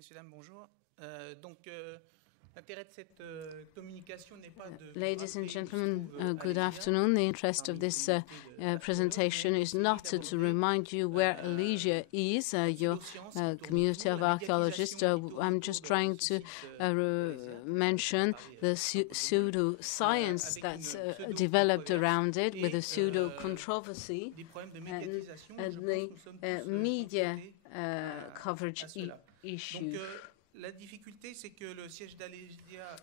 Messieurs, dames, bonjour. L'intérêt de cette communication n'est pas de... Ladies and gentlemen, good afternoon. The interest of this presentation is not to remind you where Alesia is, your community of archaeologists. I'm just trying to mention the pseudo-science that's developed around it with a pseudo-controversy and the media coverage issue.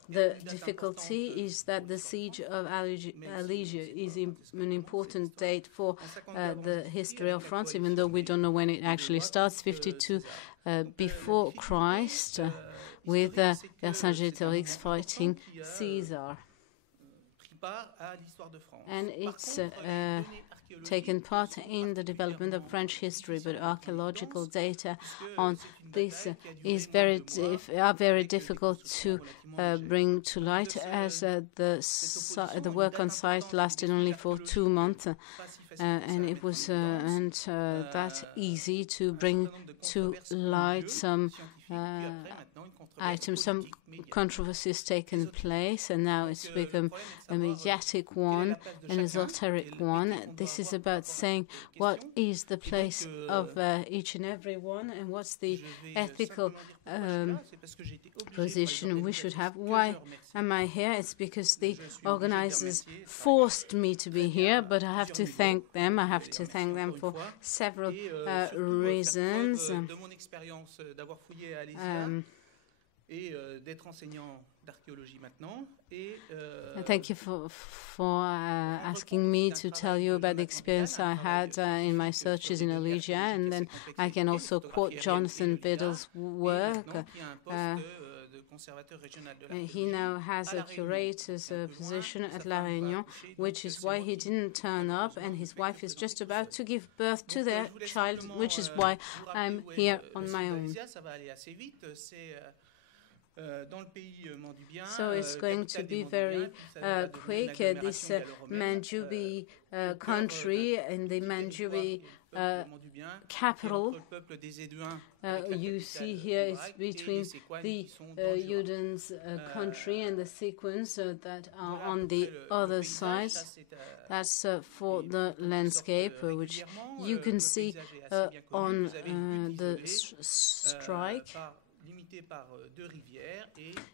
The difficulty is that the siege of Alesia is an important date for the history of France, even though we don't know when it actually starts, 52 before Christ, with Vercingétorix fighting Caesar. And it's taken part in the development of French history, but archaeological data on this is very difficult to bring to light, as the work on site lasted only for 2 months, and it wasn't that easy to bring to light some items. Some controversies taken place, and now it's become a mediatic one, an esoteric one. This is about saying what is the place of each and every one, and what's the ethical position we should have. Why am I here? It's because the organizers forced me to be here, but I have to thank them. I have to thank them for several reasons. Thank you for asking me to tell you about the experience I had in my searches in Alesia, and then I can also quote Jonathan Biddle's work. He now has a curator's position at La Réunion, which is why he didn't turn up, and his wife is just about to give birth to their child, which is why I'm here on my own. So it's going to be very quick. This Manjubi country, in the Manjubi capital, you see here it's between the Yudans country and the sequence that are on the other side. That's for the landscape, which you can see on the strike.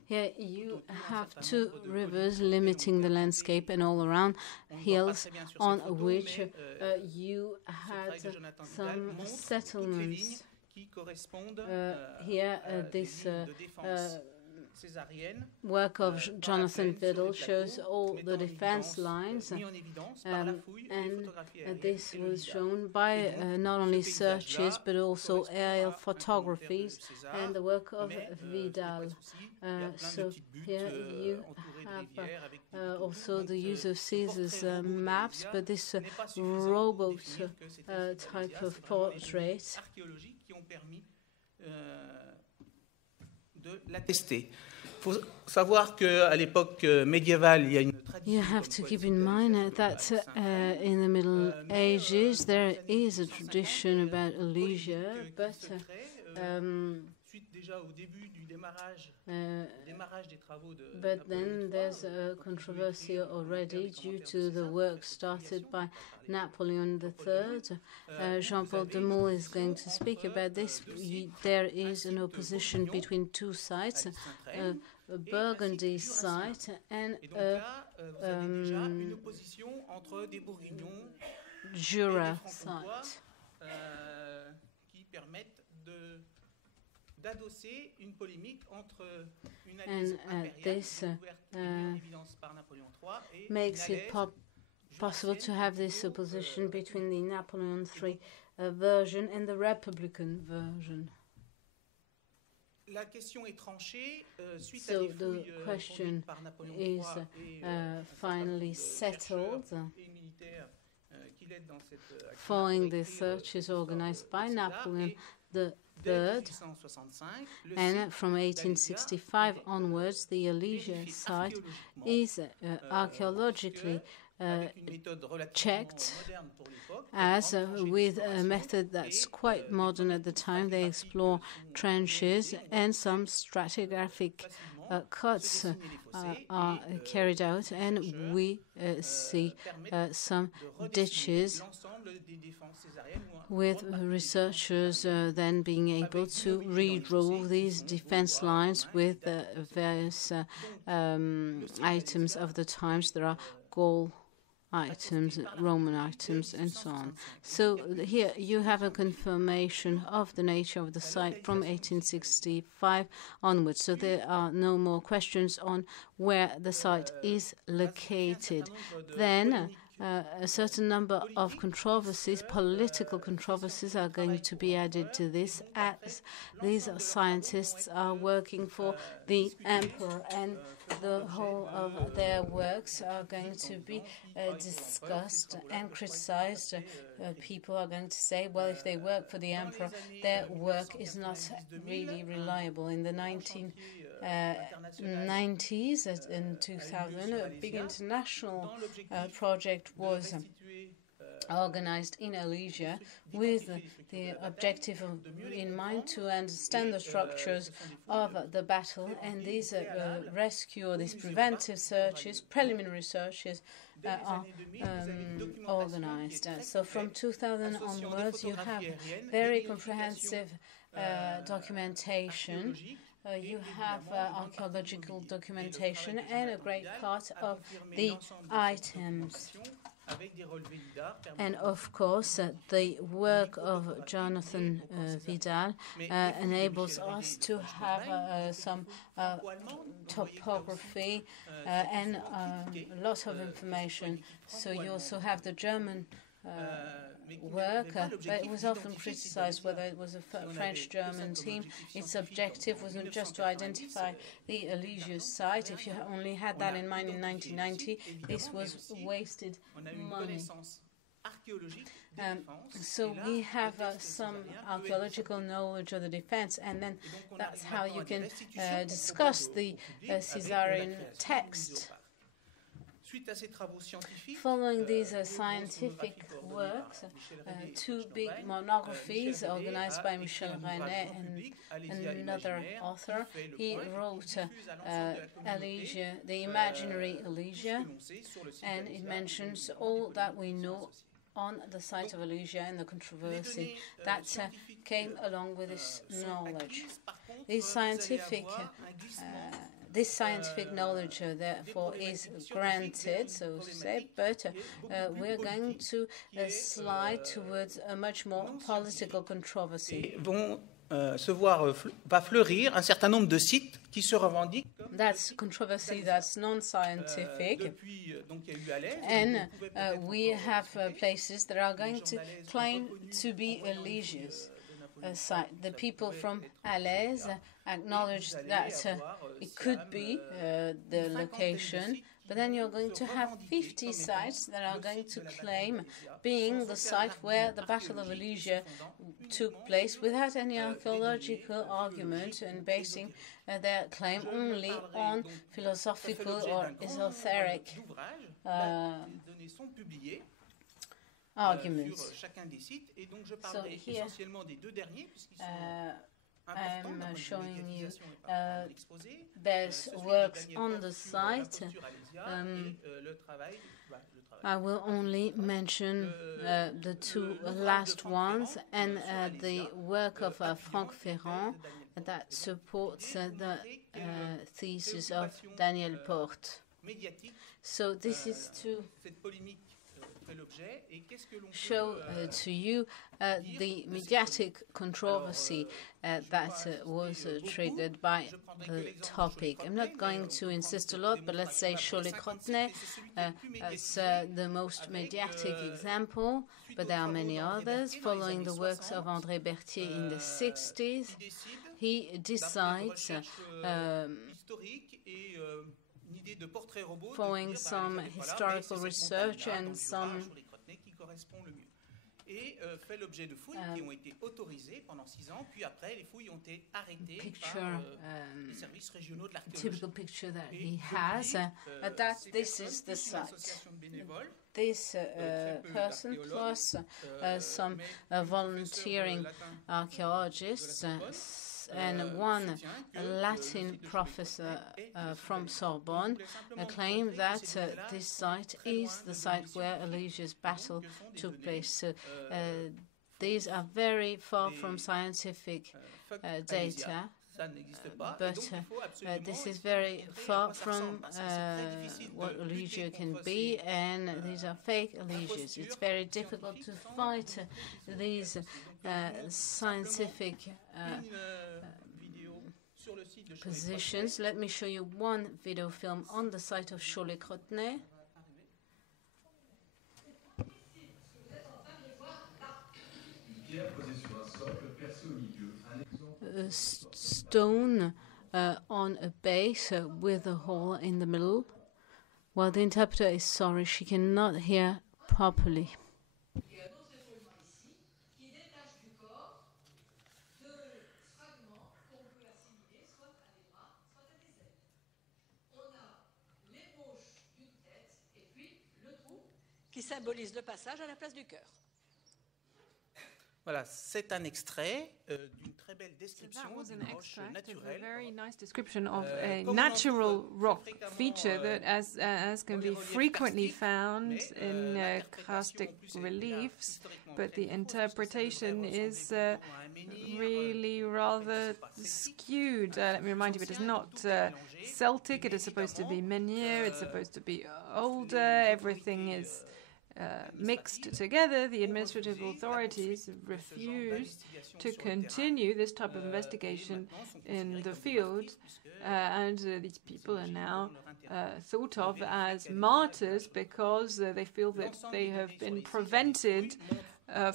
Here you have 2 rivers limiting the landscape, and all around hills on which you had some settlements. Here this work of Jonathan Biddle shows all the defense lines, and this was shown by not only searches but also aerial photographies and the work of Vidal. So here you have also the use of Caesar's maps, but this rowboat type of portrait. You have to keep in mind that in the Middle Ages there is a tradition about Alesia, but then there's a controversy already due to the work started by Napoleon III. Jean-Paul Demeaux is going to speak about this. There is an opposition between 2 sites, a Burgundy site and a Jura site. And this makes it possible to have this opposition between the Napoleon III version and the Republican version. So the question is finally settled following the searches organized by Napoleon III, and from 1865 onwards the Alesia site is archaeologically checked as with a method that's quite modern at the time. They explore trenches and some stratigraphic cuts are carried out, and we see some ditches with researchers then being able to redraw these defense lines with various items of the times. There are Gaul items, Roman items, and so on. So here you have a confirmation of the nature of the site from 1865 onwards. So there are no more questions on where the site is located. Then a certain number of controversies, political controversies, are going to be added to this, as these scientists are working for the emperor, and the whole of their works are going to be discussed and criticized. People are going to say, well, if they work for the emperor, their work is not really reliable. In the 1990s and 2000, a big international project was organized in Alesia with the objective in mind to understand the structures of the battle, and these rescue, these preventive searches, preliminary searches are organized. So from 2000 onwards you have very comprehensive documentation. You have archaeological documentation and a great part of the items. And of course, the work of Jonathan Vidal enables us to have some topography and a lot of information. So you also have the German work, but it was often criticized whether it was a French-German team. Its objective wasn't just to identify the Alesia site. If you only had that in mind in 1990, this was wasted money. So we have some archaeological knowledge of the defense, and then that's how you can discuss the Caesarean text. Following these scientific works, two big monographies organized by Michel Renet and another author, he wrote Alesia, the imaginary Alesia, and it mentions all that we know on the site of Alesia and the controversy that came along with this knowledge. This scientific knowledge, therefore, is granted, so to say, but we're going to slide towards a much more political controversy. Va fleurir un certain nombre de sites qui se revendiquent. That's controversy that's non-scientific, and we have places that are going to claim to be Alesia's site. The people from Alesia acknowledge that it could be the location, but then you're going to have 50 sites that are going to claim being the site where the Battle of Alesia took place without any archaeological argument, and basing their claim only on philosophical or esoteric arguments. So here I'm showing you there's works on the site. I will only mention the two last ones, and the work of Franck Ferrand that supports the thesis of Daniel Porte. So this is to show to you the mediatic controversy that was triggered by the topic. I'm not going to insist a lot, but let's say Cholet-Crotenay as the most mediatic example, but there are many others. Following the works of André Berthier in the 60s, he decides, following some historical research and some et fait l'objet de fouilles qui ont été autorisées pendant 6 ans, puis après les fouilles ont été arrêtées par les services régionaux de l'archéologie. Typical picture that he has, that this is the site. This person plus some volunteering archaeologists and one Latin professor from Sorbonne claim that this site is the site where Alesia's battle took place. So these are very far from scientific data. But this is very far from what Alesia can be, and these are fake Alesias. It's very difficult to fight these scientific positions. Let me show you one video film on the site of Cholet-Crotenay. A stone on a base with a hole in the middle. While the interpreter is sorry, she cannot hear properly. Qui symbolise le passage à la place du cœur. Voilà, c'est un extrait d'une très belle description d'une roche naturelle. A very nice description of a natural rock feature that, as can be frequently found in karstic reliefs, but the interpretation is really rather skewed. Let me remind you, it is not Celtic. It is supposed to be Menhir. It's supposed to be older. Everything is mixed together. The administrative authorities refused to continue this type of investigation in the field, and these people are now thought of as martyrs because they feel that they have been prevented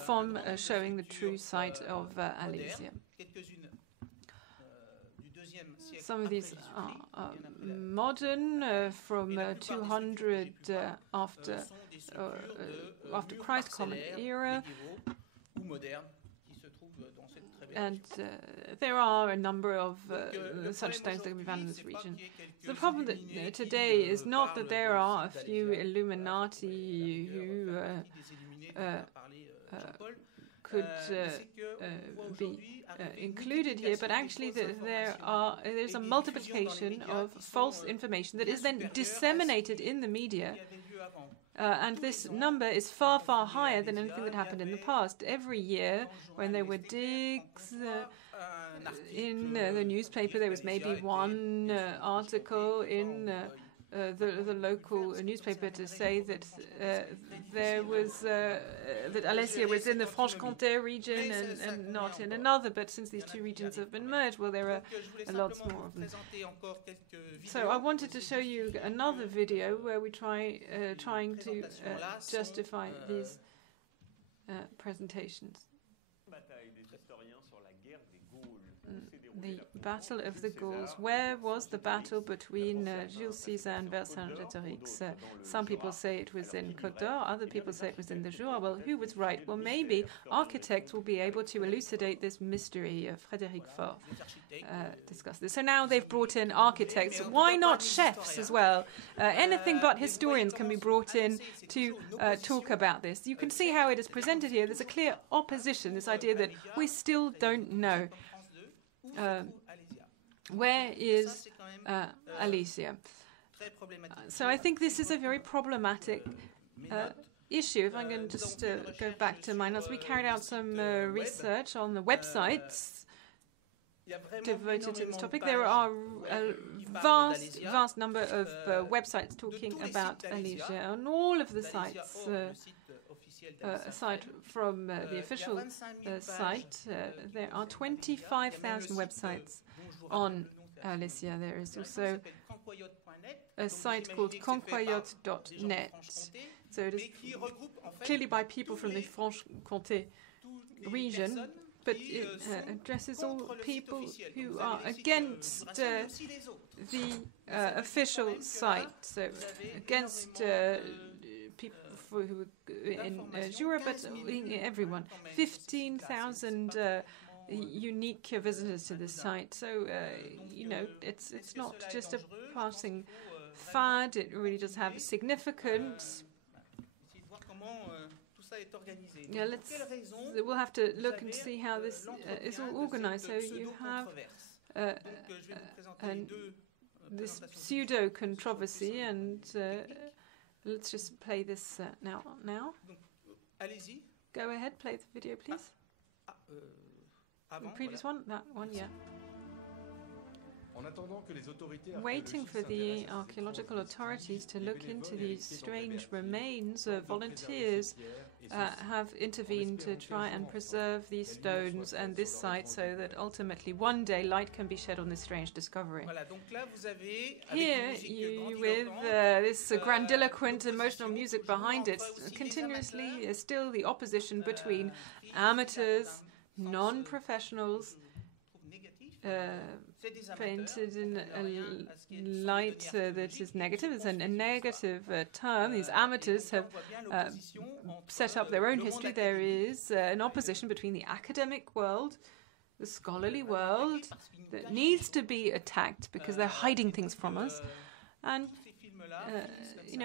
from showing the true site of Alesia. Some of these are modern, from 200 after Christ Common Era, and there are a number of such stones that can be found in this region. The problem that today is not that there are a few Illuminati who could be included here, but actually there's a multiplication of false information that is then disseminated in the media, and this number is far, far higher than anything that happened in the past. Every year, when there were digs in the newspaper, there was maybe one article in the local newspaper to say that there was that Alesia was in the Franche-Comté region and not in another. But since these two regions have been merged, well, there are a lot more of them. So I wanted to show you another video where we trying to justify these presentations. The Battle of the Gauls. Where was the battle between Jules Caesar and Vercingétorix? Some people say it was in Côte d'Or, other people say it was in the Jura. Well, who was right? Well, maybe architects will be able to elucidate this mystery. Frédéric Faure discussed this. So now they've brought in architects. Why not chefs as well? Anything but historians can be brought in to talk about this. You can see how it is presented here. There's a clear opposition, this idea that we still don't know. Where is Alesia? So I think this is a very problematic issue. If I'm going to just go back to my notes, we carried out some research on the websites devoted to this topic. There are a vast number of websites talking about Alesia, and all of the sites, aside from the official site, there are 25,000 websites on Alesia. There is also a site called concoyote.net. So it is clearly by people from the Franche-Comté region, but it addresses all people who are against the official site, so against people who in Jura, but everyone. 15,000 unique visitors to the site. So, it's not just a passing fad. It really does have significance. Yeah, we'll have to look and see how this is all organized. So you have this pseudo-controversy, and let's just play this now. Go ahead, play the video, please. The previous one? That one, yeah. Waiting for the archaeological authorities to look into these strange remains, volunteers have intervened to try and preserve these stones and this site so that ultimately one day light can be shed on this strange discovery. Here, with this grandiloquent emotional music behind it, continuously is still the opposition between amateurs, non-professionals, painted in a light that is negative. It's a negative term. These amateurs have set up their own history. There is an opposition between the academic world, the scholarly world, that needs to be attacked because they're hiding things from us. And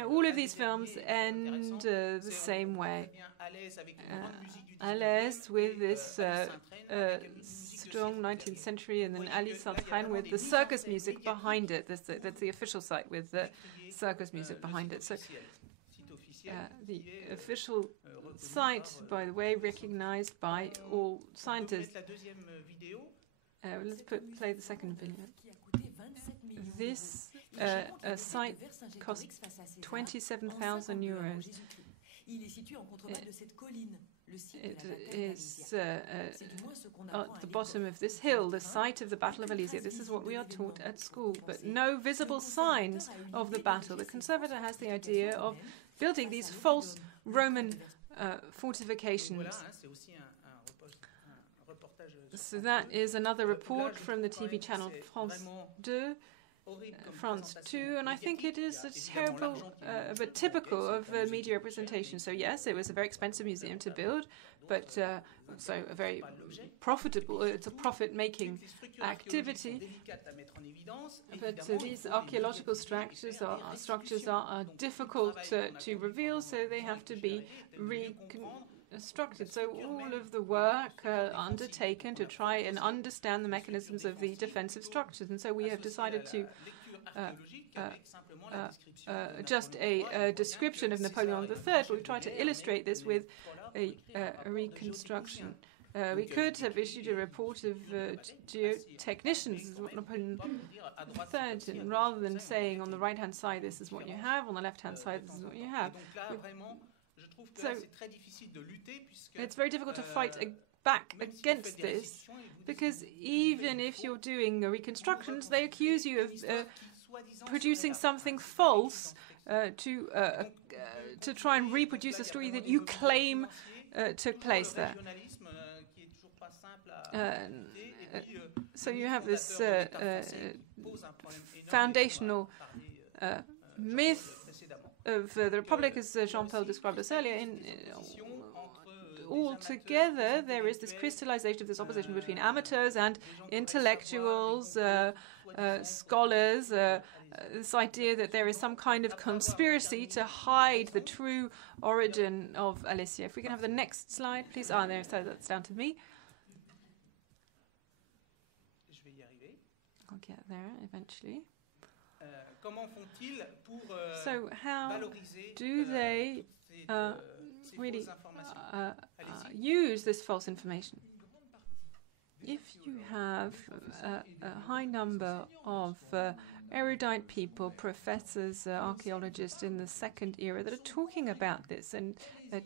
all of these films end the same way. Alesia with this strong 19th century, and then Alesia with the circus music behind it. That's the official site with the circus music behind it. So the official site, by the way, recognized by all scientists. Let's play the second video. This site cost 27,000 euros. It is at the bottom of this hill, the site of the Battle of Alesia. This is what we are taught at school, but no visible signs of the battle. The conservator has the idea of building these false Roman fortifications. So that is another report from the TV channel France 2. France 2, and I think it is a terrible, but typical of media representation. So yes, it was a very expensive museum to build, but so a very profitable, it's a profit-making activity. But these archaeological structures are difficult to reveal, so they have to be reconstructed. So all of the work undertaken to try and understand the mechanisms of the defensive structures. And so we have decided to just a description of Napoleon III, but we try to illustrate this with a reconstruction. We could have issued a report of geotechnicians, Napoleon III, and rather than saying on the right-hand side this is what you have, on the left-hand side this is what you have. So it's very difficult to fight back against this, because even if you're doing reconstructions, they accuse you of producing something false to try and reproduce a story that you claim took place there. So you have this foundational myth of the Republic, as Jean-Paul described us earlier. Altogether, there is this crystallization of this opposition between amateurs and intellectuals, scholars, this idea that there is some kind of conspiracy to hide the true origin of Alesia. If we can have the next slide, please. There, so that's down to me. I'll get there eventually. So how do they really use this false information? If you have a high number of erudite people, professors, archaeologists in the second era that are talking about this and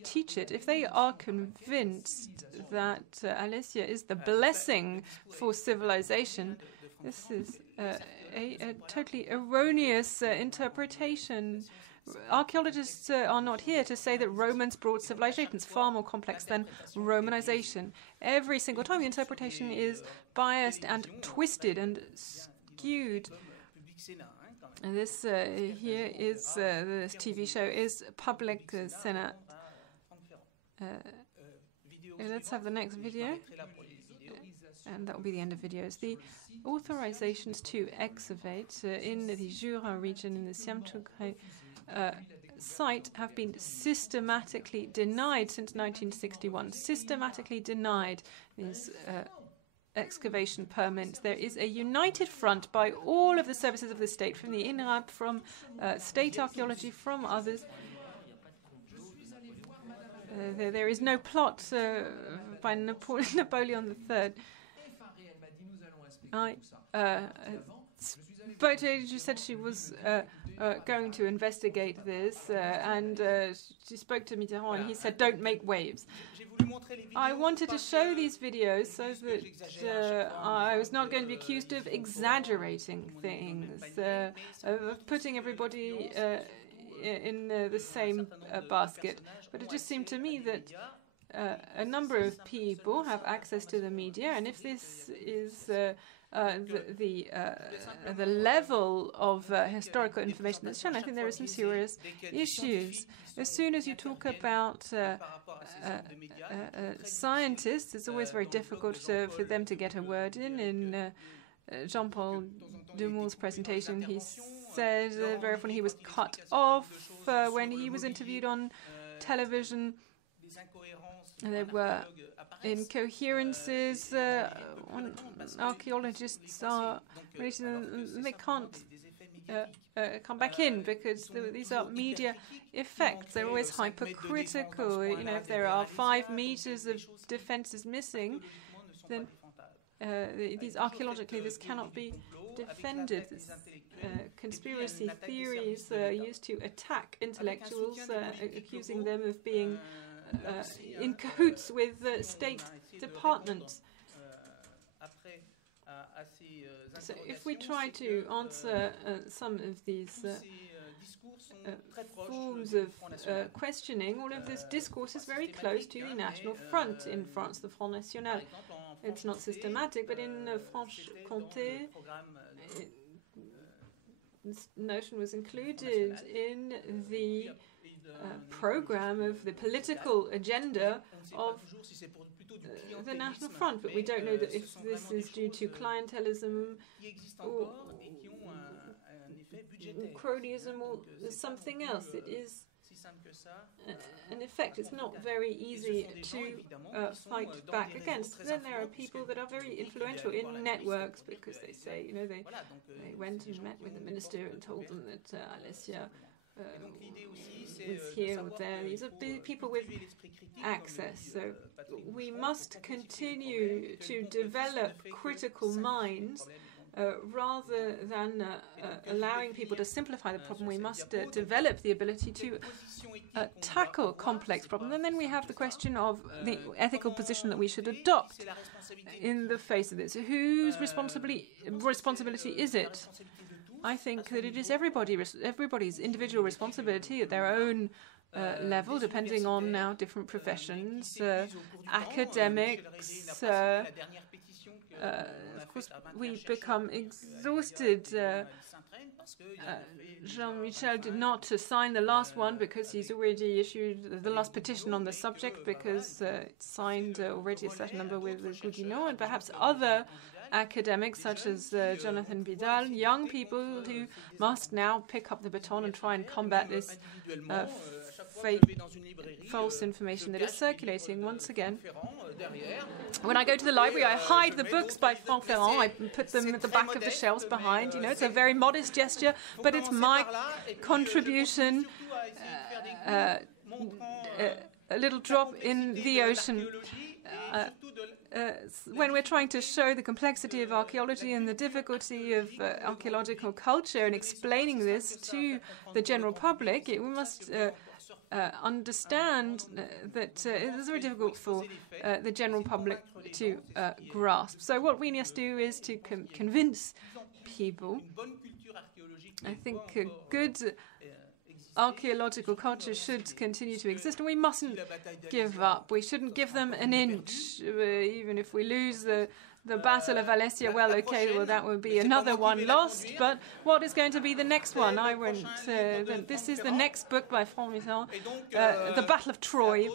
teach it, if they are convinced that Alesia is the blessing for civilization, this is a totally erroneous interpretation. Archaeologists are not here to say that Romans brought civilization. It's far more complex than Romanization. Every single time the interpretation is biased and twisted and skewed. This here is this TV show is public Senate. Let's have the next video, and that will be the end of videos. The authorizations to excavate in the Jura region in the Siam-Tugre site have been systematically denied since 1961. Systematically denied these excavation permits. There is a united front by all of the services of the state, from the INRAP, from state archaeology, from others. There is no plot by Napoleon III. Spoke to her, she said she was going to investigate this, and she spoke to Mitterrand, and he said, "Don't make waves." I wanted to show these videos so that I was not going to be accused of exaggerating things, of putting everybody in the same basket. But it just seemed to me that a number of people have access to the media, and if this is the level of historical information that's shown, I think there are some serious issues. As soon as you talk about scientists, it's always very difficult for them to get a word in. In Jean-Paul Dumont's presentation, he said very often he was cut off when he was interviewed on television. There were incoherences. Archaeologists are they can't come back in because these are media effects. They're always hypercritical. You know, if there are 5 meters of defences missing, then these archaeologically this cannot be defended. Conspiracy theories used to attack intellectuals, accusing them of being in cahoots with state departments. So if we try to answer some of these forms of questioning, all of this discourse is very close to the National Front in France, the Front National. It's not systematic, but in Franche-Comté, this notion was included in the program of the political agenda of the National Front, but we don't know that if this is due to clientelism or cronyism or something else. It is an effect. It's not very easy to fight back against. Then there are people that are very influential in networks because they say, you know, they went and met with the minister and told them that Alesia is here or there. These are people with access. So we must continue to develop critical minds rather than allowing people to simplify the problem. We must develop the ability to tackle complex problems. And then we have the question of the ethical position that we should adopt in the face of this. Whose responsibility is it? I think that it is everybody's individual responsibility at their own level, depending on now different professions, academics. Of course, we become exhausted. Jean-Michel did not sign the last one because he's already issued the last petition on the subject because it's signed already a certain number with Goudineau, and perhaps other academics such as Jonathan Bidal, young people who must now pick up the baton and try and combat this fake, false information that is circulating. Once again, when I go to the library, I hide the books by Franck Ferrand. I put them at the back of the shelves behind. You know, it's a very modest gesture, but it's my contribution, a little drop in the ocean. When we're trying to show the complexity of archaeology and the difficulty of archaeological culture and explaining this to the general public, we must understand that it is very difficult for the general public to grasp. So what we must do is to convince people. I think a good archaeological culture should continue to exist, and we mustn't give up. We shouldn't give them an inch, even if we lose the the Battle of Alesia, well, okay, well, that would be another one lost, but what is going to be the next one? I went, this is the next book by Franck Mitterrand, The Battle of Troy.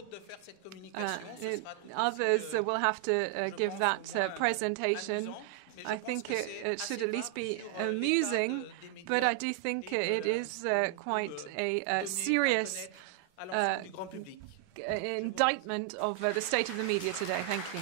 Others will have to give that presentation. I think it should at least be amusing, but I do think it is quite a serious indictment of the state of the media today. Thank you.